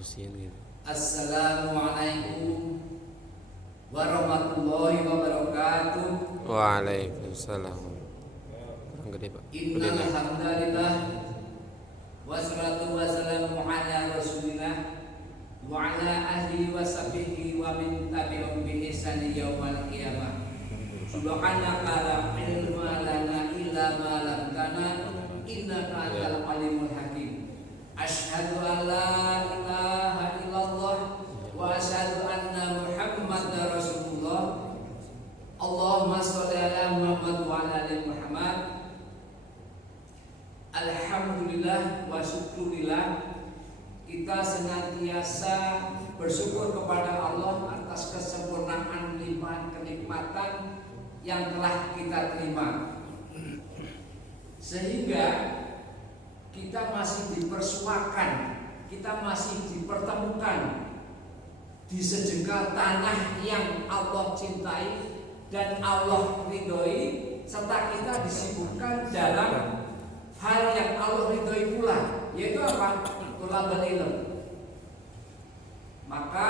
Fusin gitu. Assalamualaikum warahmatullahi wabarakatuh. Waalaikumsalam. Yang gede Pak. Innal hamdalillah wassalatu wassalamu ala rasulillah wa ala ahli wa sahbihi wa min tabi'ahum bi ihsani yaumal qiyamah. Subhanaka la ilma lana illa ma 'allamtana innaka antal alimul hakim. Asyhadu an la ilaha illallah wa asyhadu anna Muhammadar Rasulullah. Allahumma sholli ala Muhammad wa ala ali Muhammad. Alhamdulillah wa syukurillah, kita senantiasa bersyukur kepada Allah atas kesempurnaan limpahan kenikmatan yang telah kita terima, sehingga kita masih dipersuakan, kita masih dipertemukan di sejengkal tanah yang Allah cintai dan Allah ridhoi, serta kita disibukkan dalam hal yang Allah ridhoi pula, yaitu apa? Thalabul ilm. Maka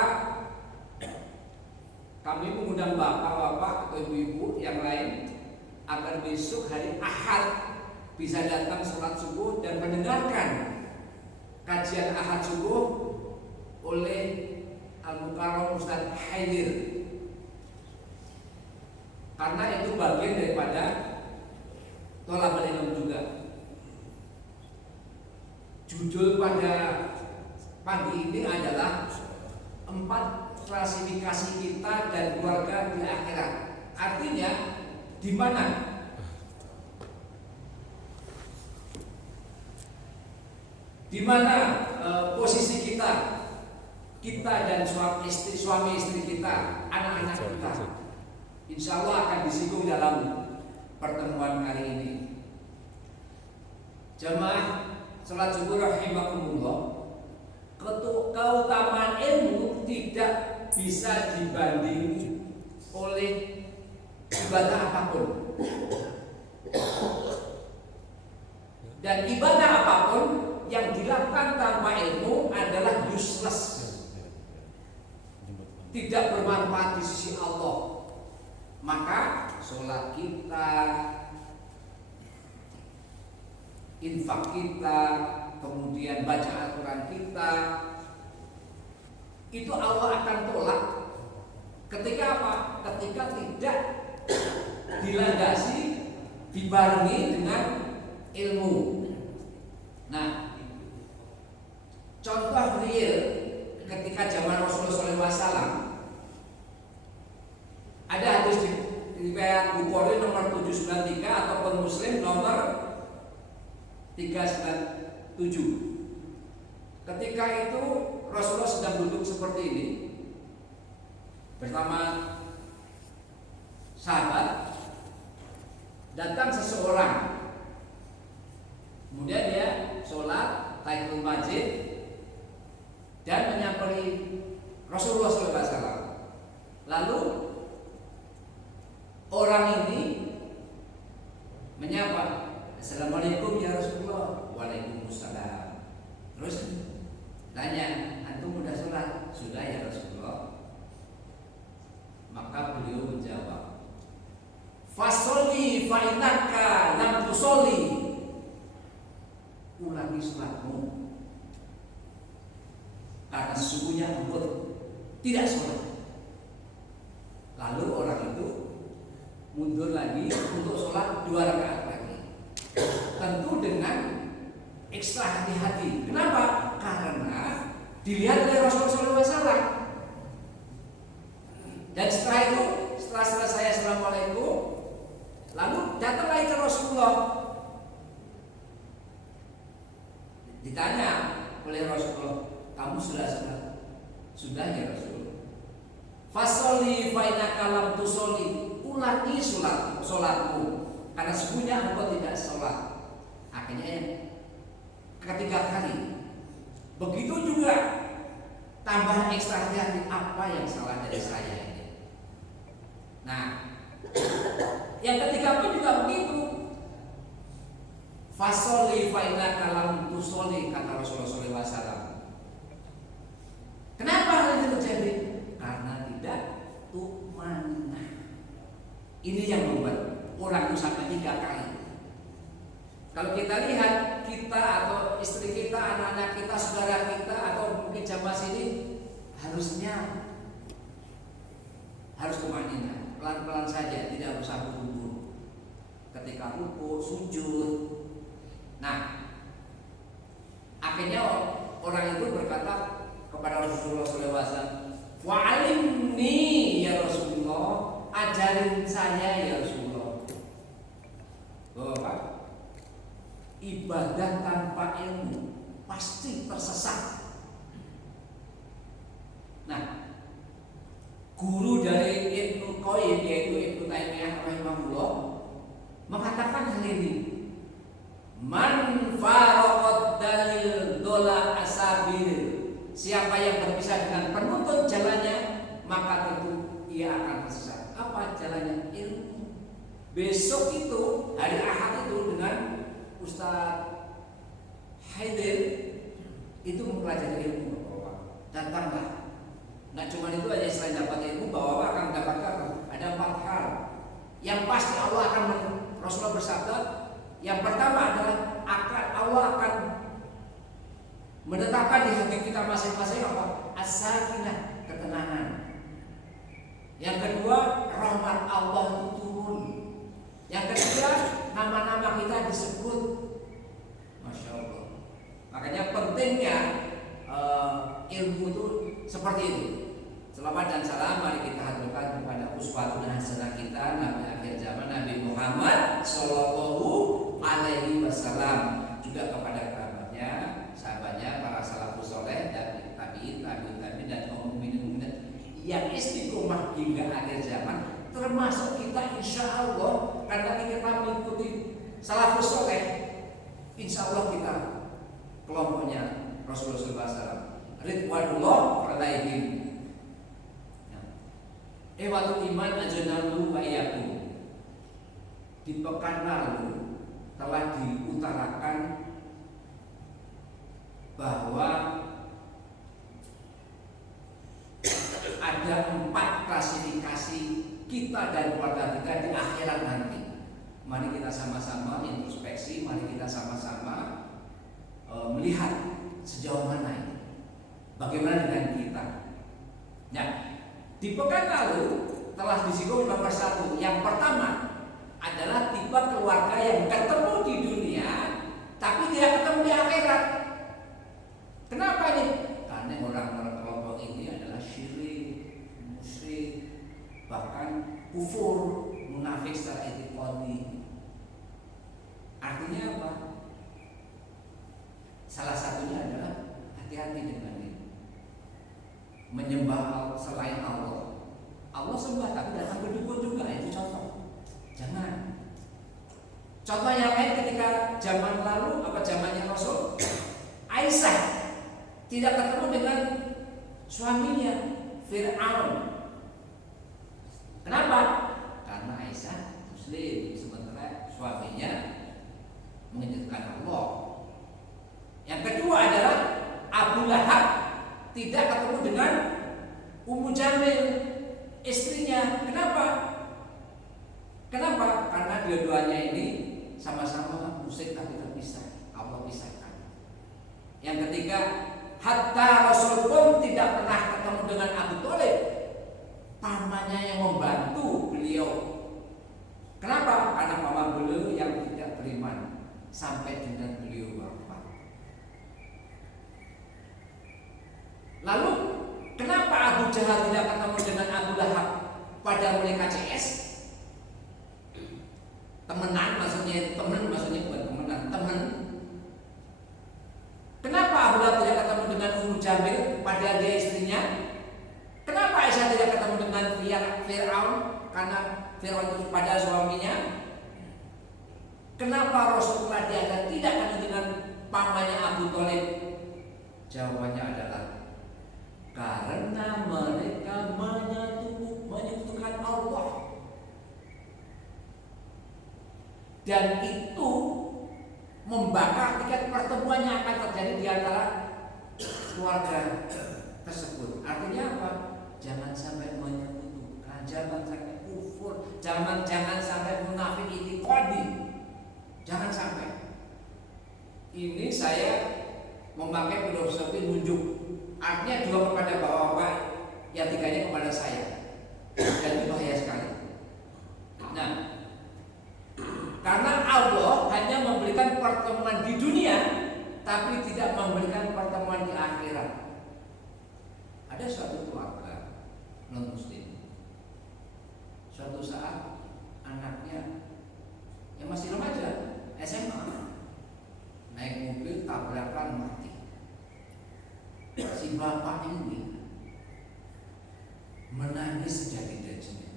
kami mengundang bapak-bapak atau ibu-ibu yang lain agar besok hari Ahad bisa datang sholat subuh dan mendengarkan kajian Ahad subuh oleh Al-Mukarram Ustaz Haidir, karena itu bagian daripada thalabul ilm juga. Judul pada pagi ini adalah 4 klasifikasi kita dan keluarga di akhirat. Artinya di mana posisi kita dan suami istri kita, anak-anak kita, insya Allah akan disinggung dalam pertemuan kali ini. Jemaah salat subuh rahimakumullah, keutamaan ilmu tidak bisa dibandingi oleh ibadah apapun. Dan ibadah apapun yang dilakukan tanpa ilmu adalah useless, tidak bermanfaat di sisi Allah. Maka sholat kita, infak kita, kemudian baca Al-Quran kita, itu Allah akan tolak ketika apa? Ketika tidak dilandasi, dibarengi dengan ilmu. Nah, contoh real ketika zaman Rasulullah SAW, ada hadis di riwayat Bukhari nomor 793 ataupun Muslim nomor 397. Ketika itu Rasulullah sedang duduk seperti ini bersama sahabat. Datang seseorang, kemudian dia sholat tahiyatul masjid dan menyamperin Rasulullah SAW. Lalu orang ini menyapa, Assalamualaikum ya Rasulullah. Waalaikumsalam. Terus tanya, antum udah sholat? Sudah ya Rasulullah. Maka beliau menjawab, Fasoli fa'inaka lam tusoli. Ulangi sholatmu, karena sesungguhnya engkau tidak sholat. Lalu orang itu mundur lagi untuk sholat 2 rakaat lagi, tentu dengan ekstra hati-hati. Kenapa? Karena dilihat oleh Rasulullah SAW. Dan setelah itu, setelah selesai Assalamualaikum, lalu datang lagi ke Rasulullah. Ditanya oleh Rasulullah, kamu sudah sholat? Sudah ya Rasulullah. Fasoli fa'inaka lam tusoli. Ulangi sholatmu, karena sesungguhnya engkau tidak sholat. Akhirnya ketiga kali. Begitu juga tambah ekstra hati, apa yang salah dari saya ini. Nah, yang ketiga pun juga begitu. Fasoli fa'inaka lam tusoli, kata Rasulullah SAW. Ini yang membuat orang itu sampai 3 kali. Kalau kita lihat kita atau istri kita, anak-anak kita, saudara kita, atau mungkin jamaah sini harusnya harus tumanina, pelan-pelan saja, tidak usah buru-buru. Ketika ruku, sujud. Nah, akhirnya orang itu berkata kepada Rasulullah SAW, "Wa'alimni ya Rasulullah, ajarin saya ya Rasulullah." Bapak, ibadah tanpa ilmu pasti tersesat. Nah, guru dari Ibnu Qayyim yaitu Ibnu Taimiyah rahimahullah mengatakan hal ini. Man faraqad dalil dola asabil. Siapa yang berpisah dengan penuntut jalannya, maka tentu ia akan tersesat. Apa jalannya? Ilmu. Besok itu, hari Ahad itu dengan Ustaz Haidir itu mempelajari ilmu. Datanglah. Nah cuma itu aja, selain dapat ilmu, bahwa akan mendapatkan ada 4 hal. Yang pasti Allah akan, Rasulullah bersabda, yang pertama adalah Allah akan menetapkan di hati kita masing-masing apa? As-sakinah, ketenangan. Yang kedua, rahmat Allah itu turun. Yang ketiga, nama-nama kita disebut. Masya Allah. Makanya pentingnya ilmu itu seperti itu. Selawat dan salam mari kita haturkan kepada uswatun hasanah kita, Nabi akhir zaman Nabi Muhammad Sallallahu Alaihi Wasallam, juga kepada kerabatnya, sahabatnya, para salafus soleh dan tabiin dan kaum mukminin yang istiqomah hingga akhir zaman, termasuk kita insya Allah, karena kita mengikuti salafus soleh, insya Allah kita kelompoknya Rasulullah SAW. Ridwanullah alaihim. Ewatul iman ajanallu wa iyyakum. Di pekan lalu telah diutarakan bahwa ada 4 klasifikasi kita dan keluarga kita di akhirat nanti. Mari kita sama-sama introspeksi, mari kita sama-sama melihat sejauh mana ini. Bagaimana dengan kita? Nah, di pekan lalu telah disinggung nomor 1. Yang pertama adalah tipe keluarga yang ketemu di dunia tapi tidak ketemu di akhirat. Kenapa ini? Karena orang-orang kelompok ini adalah syirik, musyrik, bahkan kufur, munafik secara etikoni. Artinya apa? Salah satunya adalah hati-hati dengan ini. Menyembah selain Allah. Allah sembah tapi datang berdukun juga, itu contoh. Jangan. Contoh yang lain ketika zaman lalu, zamannya Rasul, Aisyah tidak ketemu dengan suaminya Fir'aun. Kenapa? Karena Aisyah Muslim, sementara suaminya menginginkan Allah. Yang kedua adalah Abu Lahab tidak ketemu dengan Ummu Jamil, istrinya. Kenapa? Karena dua-duanya ini sama-sama musyrik tapi terpisah. Allah pisahkan. Yang ketiga, hatta Rasul pun tidak pernah ketemu dengan Abu Thalib, pamannya yang membantu beliau. Kenapa? Karena paman beliau yang tidak beriman sampai dengan beliau wafat. Lalu kenapa Abu Jahal tidak ketemu dengan Abu Lahab pada mulai KCS? Temenan maksudnya bukan temenan, teman. Kenapa Abu Lahab tidak ketemu dengan Ummu Jamil pada dia istrinya? Kenapa Aisyah tidak ketemu dengan Fir'aun karena Fir'aun itu pada suaminya? Kenapa Rasulullah tidak ketemu dengan pamannya Abu Thalib? Jawabannya adalah karena mereka menyekutukan Allah, dan itu membakar tiket pertemuan yang akan terjadi di antara keluarga tersebut. Artinya apa? Jangan sampai menyekutukan, jangan sampai kufur. kufur. Jangan sampai munafik i'tiqadi. Jangan sampai. Ini saya memakai filosofi nunjuk. Artinya dua kepada bapak-bapak, yang tiganya kepada saya. Dan itu bahaya sekali. Nah, karena Allah hanya memberikan pertemuan di dunia, tapi tidak memberikan pertemuan di akhirat. Ada suatu keluarga non muslim. Suatu saat anaknya yang masih remaja SMA naik mobil tabrakan mati. Si bapak ini menangis sejadi-jadinya.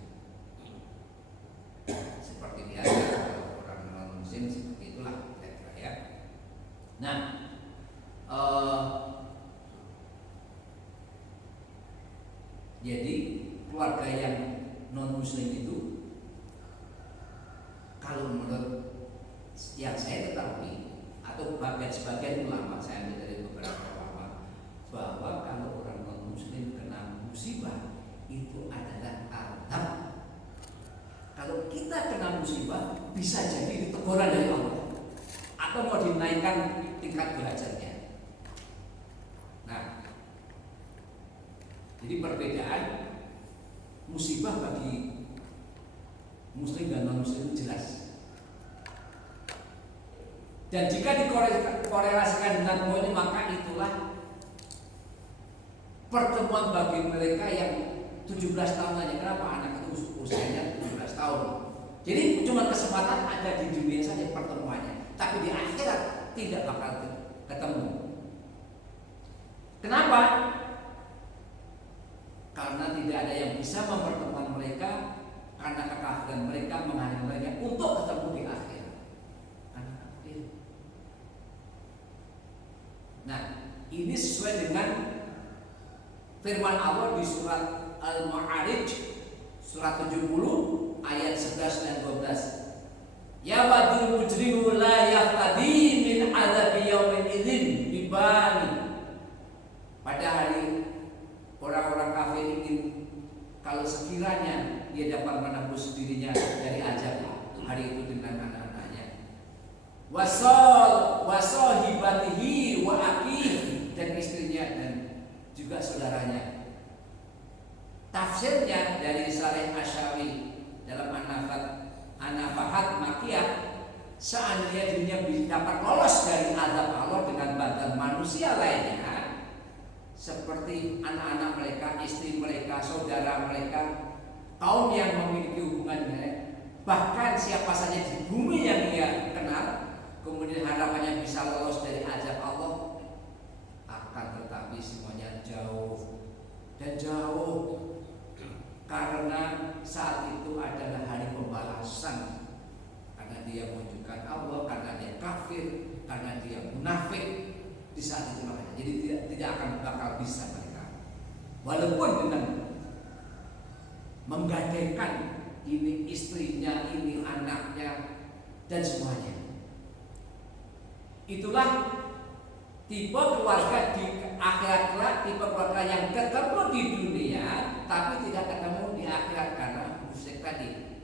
Seperti biasa kalau orang non muslim seperti itulah kira-kira ya. Nah, jadi keluarga yang non muslim itu, kalau menurut yang saya ketahui atau sebagian ulama, saya ambil dari beberapa ulama, bahwa kalau orang non muslim kena musibah itu adalah azab. Kalau kita kena musibah bisa jadi teguran dari Allah atau mau dinaikkan tingkat derajatnya. Nah, jadi perbedaan musibah bagi muslim dan non muslim itu jelas. Dan jika dikorelasikan dengan poin ini, maka itulah pertemuan bagi mereka yang 17 tahun aja. Kenapa? Anak itu usianya 17 tahun. Jadi cuma kesempatan ada di dunia saja pertemuannya, tapi di akhirat tidak bakal ketemu. Kenapa? Karena tidak ada yang bisa mempertemukan mereka, karena kekafiran mereka menghalangi mereka untuk ketemu di akhirat. Nah, ini sesuai dengan firman Allah di surat Al-Ma'arij surat 70 ayat 11 dan 12. Ya wadul mujrimu la yaftadi min adzabi yaumin idzin bibani. Pada hari orang-orang kafir ingin kalau sekiranya dia dapat menembus dirinya dari azab hari itu dengan anak-anaknya. Wasahibatihi wa akihi, dan istrinya dan juga saudaranya. Tafsirnya dari Saleh Asyawi dalam An-Nafahat Makiyah, seandainya dirinya dapat lolos dari azab Allah dengan bantuan manusia lainnya, seperti anak-anak mereka, istri mereka, saudara mereka, kaum yang memiliki hubungan dengan, bahkan siapa saja di bumi yang ia kenal, kemudian harapannya bisa lolos dari azab Allah, akan tetapi semuanya jauh dan jauh, karena saat itu adalah hari pembalasan, karena dia menunjukkan Allah, karena dia kafir, karena dia munafik. Di saat itu makanya, jadi tidak akan bakal bisa mereka, walaupun dengan menggandengkan ini istrinya, ini anaknya, dan semuanya. Itulah tipe keluarga di akhirat kelak, tipe keluarga yang ketemu di dunia tapi tidak ketemu di akhirat karena musyrik tadi.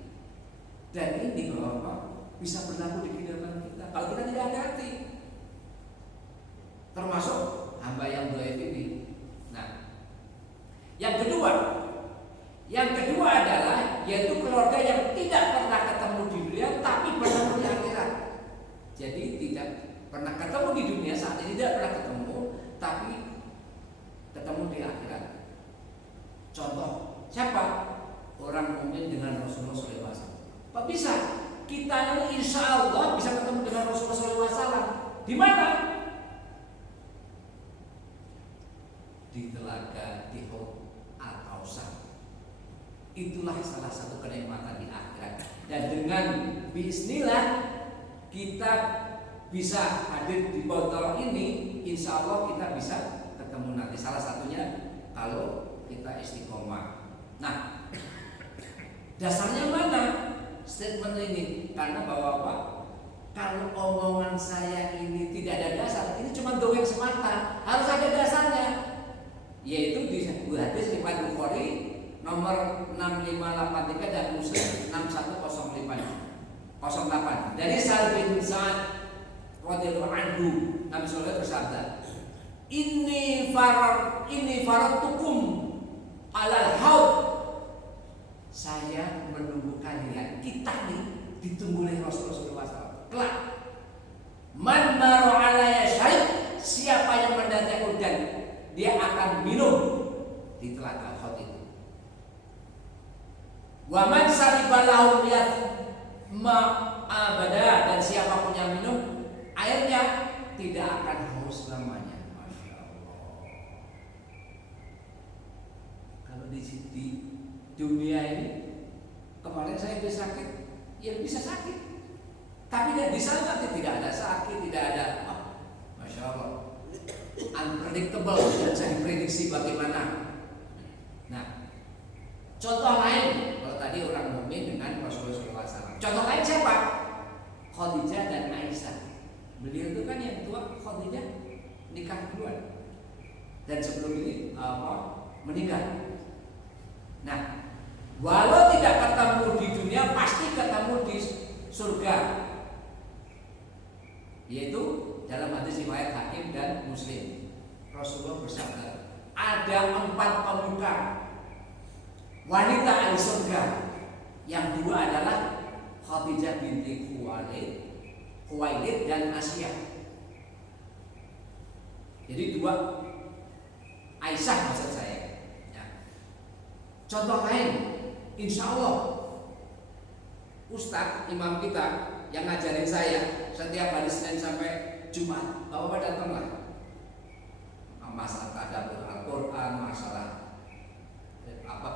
Dan ini Bapak bisa berlaku di kehidupan kita kalau kita tidak hati-hati, termasuk hamba yang dhaif ini. Nah, yang kedua adalah yaitu keluarga yang tidak pernah ketemu di dunia tapi bertemu di akhirat. Jadi tidak pernah ketemu di dunia, saat ini tidak pernah ketemu, tapi ketemu di akhirat. Contoh, siapa? Orang mukmin dengan Rasulullah SAW. Pak bisa? Kita insya Allah bisa ketemu dengan Rasulullah SAW. Di mana? Di telaga Tihod Al-Kausar. Itulah salah satu kenikmatan di akhirat. Dan dengan bismillah kita bisa hadir di botol ini, insya Allah kita bisa ketemu nanti. Salah satunya kalau kita istiqomah. Nah, dasarnya mana statement ini? Karena Bapak, kalau omongan saya ini tidak ada dasar, ini cuma dongeng semata. Harus ada dasarnya, yaitu di hadis riwayat Bukhari nomor 6583 dan Muslim 6108 dari Sa'ad bin Sa'ad radhiyallahu anhu. Nabi sallallahu alaihi bersabda, Inni faratukum alal haud. Saya menunggu kalian, kita nih ditunggu oleh Rasulullah SAW. Kelak, man maru alaya syarib, siapa yang mendatangi dan dia akan minum di telaga haud itu. Wa man syariba lahu ma'abada, dan siapapun yang minum airnya tidak akan haus selamanya. Masya Allah. Kalau di dunia ini kemarin saya bisa sakit, ya bisa sakit. Tapi di sana nanti tidak ada sakit, tidak ada. Masya Allah. Unpredictable, tidak bisa diprediksi bagaimana. Nah, contoh lain, kalau tadi orang mukmin dengan Rasulullah SAW. Contoh lain siapa? Khadijah dan Aisyah. Beliau itu kan yang tua, Khadijah nikah duluan, dan sebelum ini meninggal. Nah, walau tidak ketemu di dunia, pasti ketemu di surga. Yaitu dalam hadis riwayat Hakim dan Muslim, Rasulullah bersabda, ada 4 pemuka wanita ahli surga. Yang dua adalah Khadijah binti Khuwailid dan Asyah. Jadi dua, Aisyah maksud saya. Ya. Contoh lain, insya Allah Ustadz imam kita yang ngajarin saya setiap hari Senin sampai Jumat, Bapak datanglah. Masalah tadabbur Al-Quran, masalah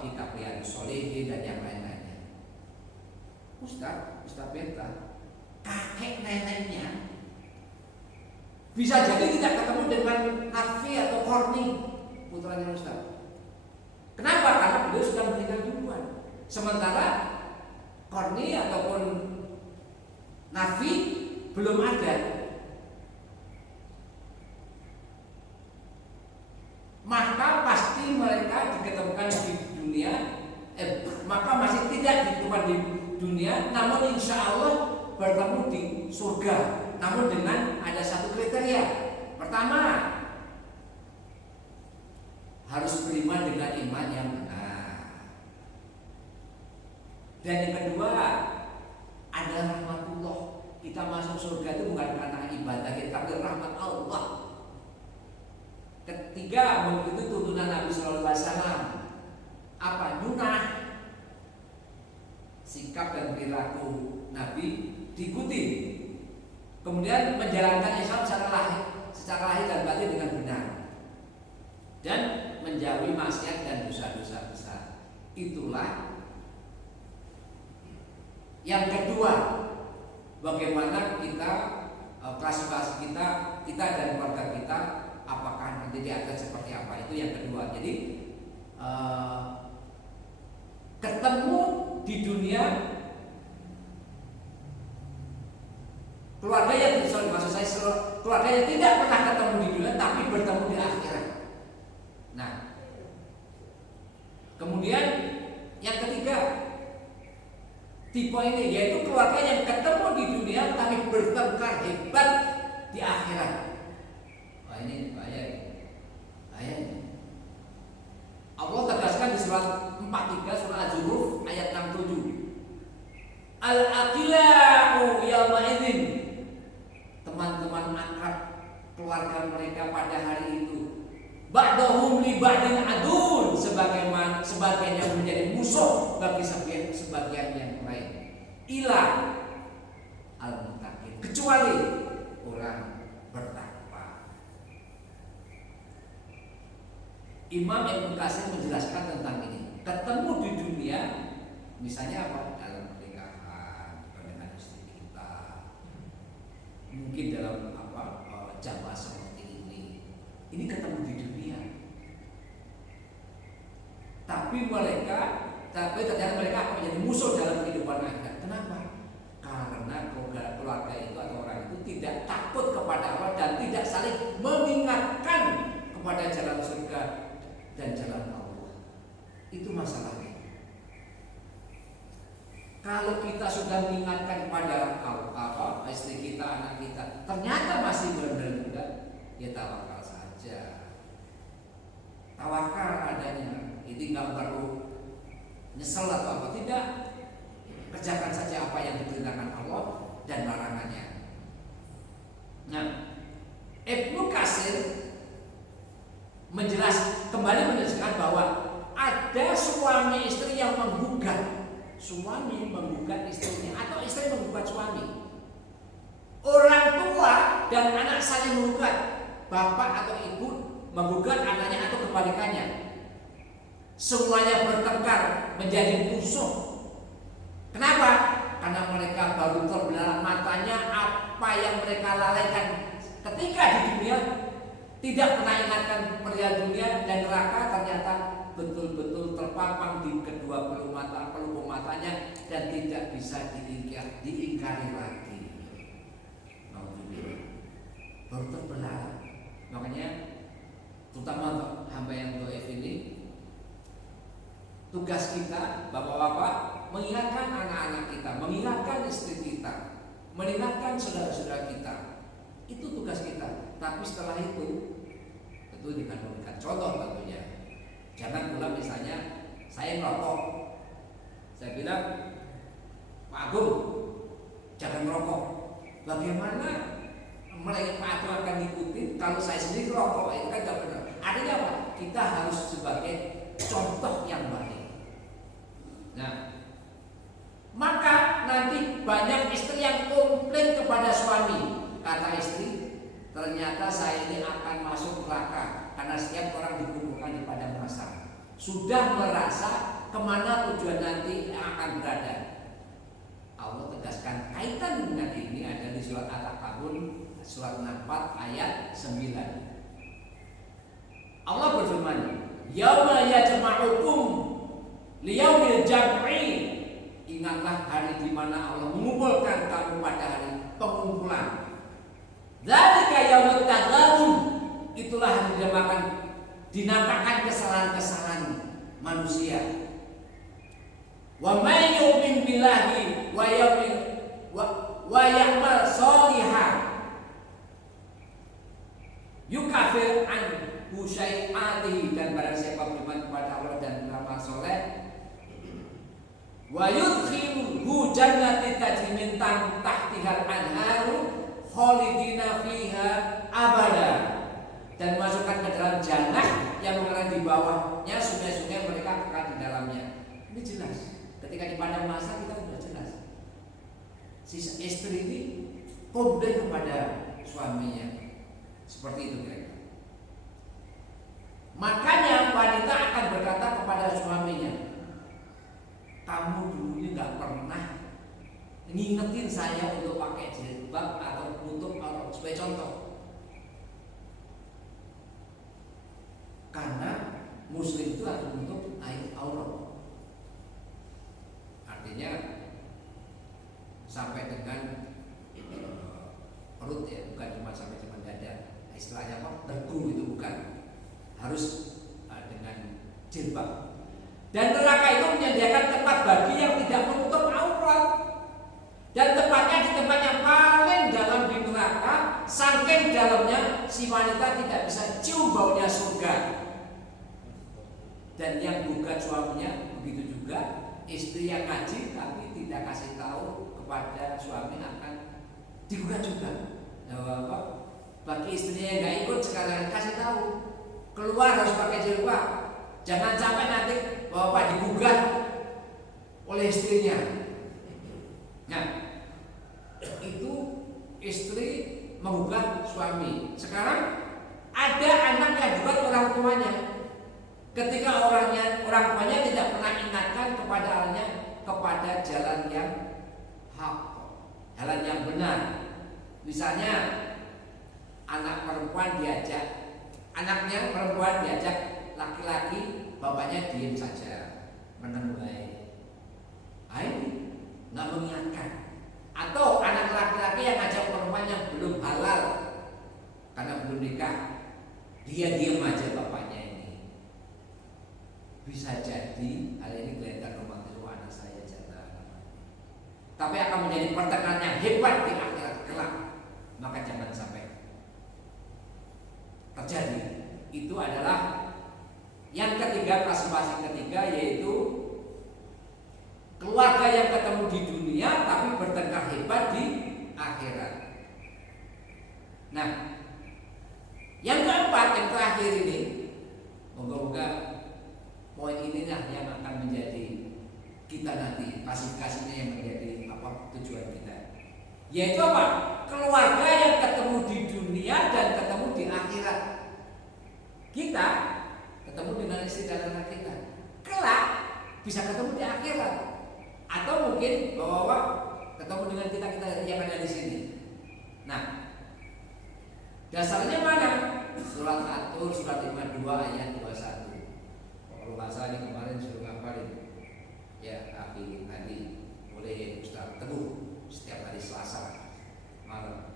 kitab Riyadhus Shalihin dan yang lain-lainnya. Ustadz Beta, kakek neneknya bisa jadi tidak ketemu dengan Nafi atau Korni, putranya Ustadz. Kenapa? Karena beliau sudah meninggal duluan. Sementara Korni ataupun Nafi belum ada. Maka pasti mereka diketemukan di dunia, maka masih tidak ditemukan di dunia, namun insya Allah bertemu di surga. Namun dengan ada satu kriteria. Pertama, harus beriman dengan iman yang benar. Dan yang kedua, ada rahmatullah. Kita masuk surga itu bukan karena ibadah kita, tapi rahmat Allah. Ketiga, mengikuti tuntunan Nabi Sallallahu Alaihi Wasallam. Apa? Nyunah. Sikap dan perilaku Nabi diikuti. Kemudian menjalankan Islam secara lahir dan batin dengan benar. Dan menjauhi maksiat dan dosa-dosa besar. Itulah yang kedua. Bagaimana kita klasifikasi kita dan keluarga kita, apakah nanti di atas seperti apa, itu yang kedua. Jadi ketemu di dunia, keluarga yang keluarga yang tidak pernah ketemu di dunia tapi bertemu di akhirat. Nah, kemudian yang ketiga tipe ini, yaitu keluarga yang ketemu di dunia tapi bertengkar hebat di akhirat. Wah, ini bahaya. Allah tegaskan di surat 43 surah Az-Zukhruf ayat 67. Al-aqilau yawma idzin, teman-teman akrab keluarga mereka pada hari itu, ba'dahum li ba'din adun, sebagian yang menjadi musuh bagi sebagian yang lain. Ila al-muttaqin, kecuali orang bertakwa. Imam Ibnu Katsir menjelaskan tentang ini. Ketemu di dunia, misalnya apa? Dalam pernikahan dengan istri kita, mungkin dalam jamaah seperti ini. Ini ketemu di dunia. Tapi ternyata mereka akan menjadi musuh dalam kehidupan akhirat. Kenapa? Karena keluarga itu atau orang itu tidak takut kepada Allah dan tidak saling mengingatkan kepada jalan surga dan jalan Allah. Itu masalahnya. Kalau kita sudah mengingatkan kepada istri kita, anak kita, ternyata masih benar juga, ya tawakal saja. Tawakal adanya, ini nggak perlu nyesel atau apa, tidak. Kerjakan saja apa yang diperintahkan Allah dan larangannya. Nah, Ibnu Katsir kembali menjelaskan bahwa ada suami istri yang menggugat, suami menggugat istrinya atau istri menggugat suami. Orang tua dan anak saling menggugat, bapak atau ibu menggugat anaknya atau kebalikannya. Semuanya bertengkar menjadi musuh. Kenapa? Karena mereka baru terbelalak matanya apa yang mereka lalaikan ketika di dunia, tidak pernah ingatkan perihal dunia dan neraka, ternyata betul-betul terpapang di kedua pelupuk matanya dan tidak bisa diingkari lagi. Baru terbelalak. Makanya terutama untuk hamba yang dhaif ini, tugas kita bapak-bapak mengingatkan anak-anak kita, mengingatkan istri kita, mengingatkan saudara-saudara kita. Itu tugas kita. Tapi setelah itu tentu dengan memberikan contoh tentunya. Jangan pula misalnya saya ngerokok, saya bilang Pak Agung jangan merokok. Bagaimana mereka Pak Agung akan ngikutin kalau saya sendiri rokok? Itu kan tidak benar. Artinya apa? Kita harus sebagai contoh yang baik. Nah, maka nanti banyak istri yang komplain kepada suami. Kata istri, ternyata saya ini akan masuk neraka karena setiap orang dikumpulkan di padang mahsyar. Sudah merasa kemana tujuan nanti yang akan berada. Allah tegaskan kaitan dengan ini ada di surat At-Takabur surat 64 ayat 9. Allah berfirman, "Yauma yajma'ukum liyaumil jam'i." Ingatlah hari di mana Allah mengumpulkan kamu pada hari pengumpulan. Dzalika yaumut taghabun, itulah hari dinampakkan kesalahan-kesalahan manusia. Wa may yu'min billahi wa ya'mal shalihan yukafir anhu syai'atihi, dan barang siapa beriman kepada Allah dan beramal soleh, wa yudkhiluhu jannatin tajri min tahtihal anharu khalidina fiha abada, dan masukkan ke dalam jannah yang mengalir di bawahnya sungai-sungai, mereka kekal di dalamnya. Ini jelas. Ketika di padang mahsyar kita sudah jelas. Si istri ini komplain kepada suaminya. Seperti itu kira-kira. Makanya wanita akan berkata kepada suaminya, kamu dulunya nggak pernah ngingetin saya untuk pakai jilbab atau nutup aurat sebagai contoh. Karena muslim itu harus menutup aurat. Artinya sampai dengan perut ya, bukan cuma sampai cuma dada. Istilahnya apa? Tegung itu bukan. Harus dengan jilbab. Dan neraka itu menyediakan tempat bagi yang tidak menutup aurat. Dan tempatnya di tempat yang paling dalam di neraka, saking dalamnya si wanita tidak bisa cium baunya surga. Dan yang gugat suaminya begitu juga, istri yang ngaji tapi tidak kasih tahu kepada suami akan digugat juga. Nah, bagi istrinya yang nggak ikut sekarang kasih tahu, keluar harus pakai jilbab. Jangan sampai nanti bapak digugat oleh istrinya. Nah, itu istri menggugat suami. Sekarang ada anak yang gugat orang tuanya. Ketika orang tuanya tidak pernah ingatkan kepada anaknya kepada jalan yang hak, jalan yang benar. Misalnya anaknya perempuan diajak laki-laki, bapaknya diam saja, menentuai. Ini nggak mengingatkan. Atau anak laki-laki yang ngajak perempuan yang belum halal karena belum nikah, dia diam aja bapaknya ini. Bisa jadi hal ini kelihatan romantis, anak saya jatah. maka jangan sampai terjadi. Itu adalah yang ketiga, klasifikasi ketiga, yaitu keluarga yang ketemu di dunia tapi bertengkar hebat di akhirat. Nah, yang keempat, yang terakhir ini, moga-moga poin inilah yang akan menjadi kita nanti, klasifikasinya yang menjadi tujuan kita. Yaitu apa? Keluarga yang ketemu di dunia dan ketemu di akhirat. Kita ketemu dengan istri dan anak kita, kelak bisa ketemu di akhirat. Atau mungkin bapak-bapak ketemu dengan kita yang ada di sini. Nah, dasarnya mana? Surat At-Tur, surat 52 ayat 21. Kalau nggak salah ini kemarin suruh ngapalin. Ya, tapi tadi oleh Ustaz Teguh setiap hari Selasa malam.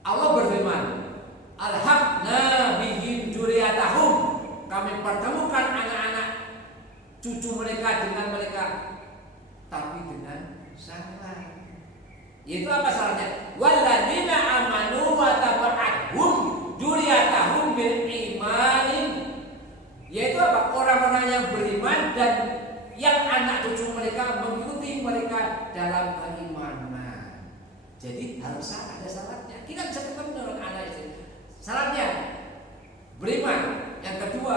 Allah berfirman, alhaqna bihim dzurriyyatahum, kami pertemukan anak-anak cucu mereka dengan mereka, tapi dengan salah. Itu apa salahnya? Walladzina amanu wa taba'athum dzurriyyatahum bil imanin, yaitu apa? Orang-orang yang beriman dan yang anak cucu mereka mengikuti mereka dalam keimanan. Jadi harus ada syaratnya. Kita bisa ketemu dengan anak itu. Syaratnya beriman. Yang kedua,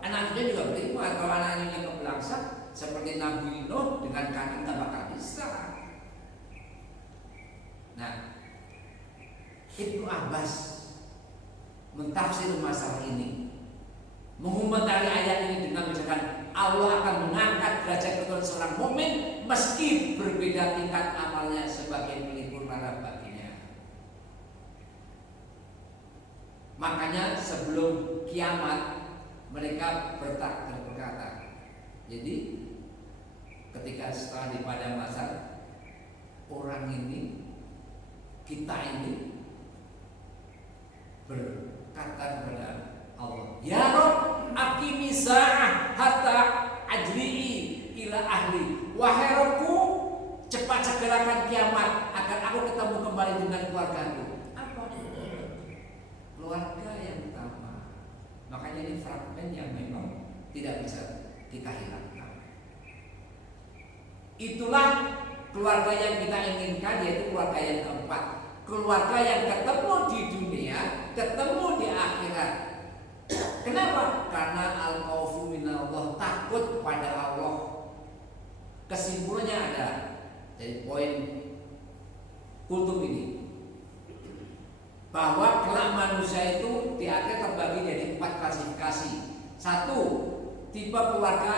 anaknya juga beriman. Kalau anaknya kebelangsa seperti Nabi Nuh dengan kaki tak bakal bisa. Nah, Ibnu Abbas mentafsir masalah ini, mengomentari ayat ini dengan misalkan Allah akan mengangkat derajat keturunan seorang mukmin meski berbeda tingkat amalnya sebagai pelipur mara baginya. Makanya sebelum kiamat mereka berkata, jadi ketika setelah di pada masa orang ini, kita ini berkata kepada Allah, ya Rabb, aqimi sa'ah hatta ajri'i ila ahli. Wahai Rabbku, cepat segerakan kiamat agar aku ketemu kembali dengan keluargaku. Apa? Keluarga yang utama. Makanya ini fragmen yang memang tidak bisa kita hilangkan. Itulah keluarga yang kita inginkan, yaitu keluarga yang keempat. Keluarga yang ketemu di dunia, ketemu di akhirat. Kenapa? Karena al-khaufu minallah, takut kepada Allah. Kesimpulannya ada dari poin kutub ini, bahwa kelak manusia itu di akhir terbagi jadi 4 klasifikasi. 1, tipe keluarga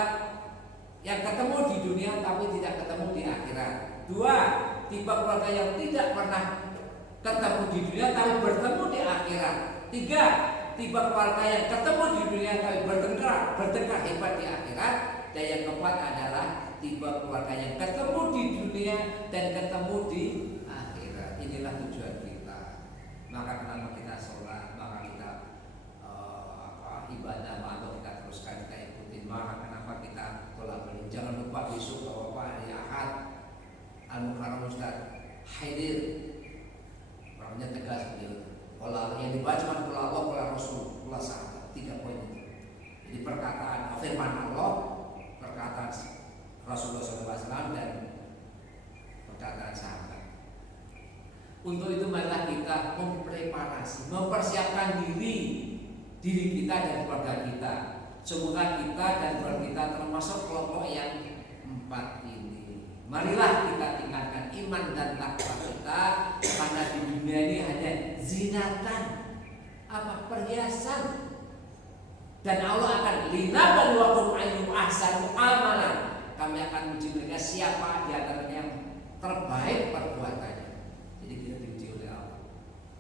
yang ketemu di dunia tapi tidak ketemu di akhirat. 2, tipe keluarga yang tidak pernah ketemu di dunia tapi bertemu di akhirat. 3, tipe keluarga yang ketemu di dunia tapi bertengkar hebat di akhirat. Dan yang keempat adalah tipe keluarga yang ketemu di dunia dan ketemu di akhirat. Inilah tujuan kita. Maka kenapa kita sholat, maka kita ibadah, atau kita teruskan, kita ikutin. Maka kenapa kita tolak beli. Jangan lupa besok bahwa hari Ahad Al-Mukarram Ustaz hadir. Orangnya tegas beliau. Kalau yang dibaca cuma kalau Allah, kalau Rasul, kalau sahabat, 3 poin itu. Jadi perkataan firman Allah, perkataan Rasulullah SAW dan perkataan sahabat. Untuk itu marilah kita mempreparasi, mempersiapkan diri kita dan keluarga kita. Semoga kita dan keluarga kita termasuk kelompok yang 4 ini. Marilah kita tingkatkan iman dan takwa kita, karena di dunia ini hanya zinatan, perhiasan. Dan Allah akan linabluwakum ayyuhum ahsanu amalan. Kami akan uji mereka siapa di antaranya yang terbaik perbuatannya. Jadi kita diuji oleh Allah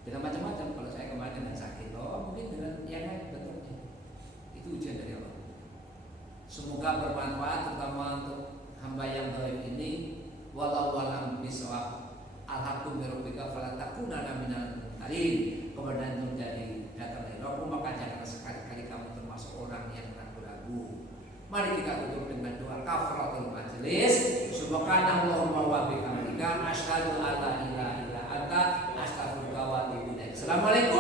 dengan macam-macam. Kalau saya kemarin dengan sakit, mungkin dengan yang lain bentuknya. Itu ujian dari Allah. Semoga bermanfaat terutama untuk hamba yang dhaif ini. Wallahu a'lam bishawab. Alhaqqu birabbika fala takunanna minal mumtarin. Kebenaran itu dari datang dari Rabbmu, maka jangan sekali-kali kamu termasuk orang yang ragu-ragu. Mari kita tutup dengan doa kafaratul majlis. Subhanallahumma wa bihamdika asyhadu an la ilaha illa anta anta astaghfiruka wa atubu ilaik. Assalamualaikum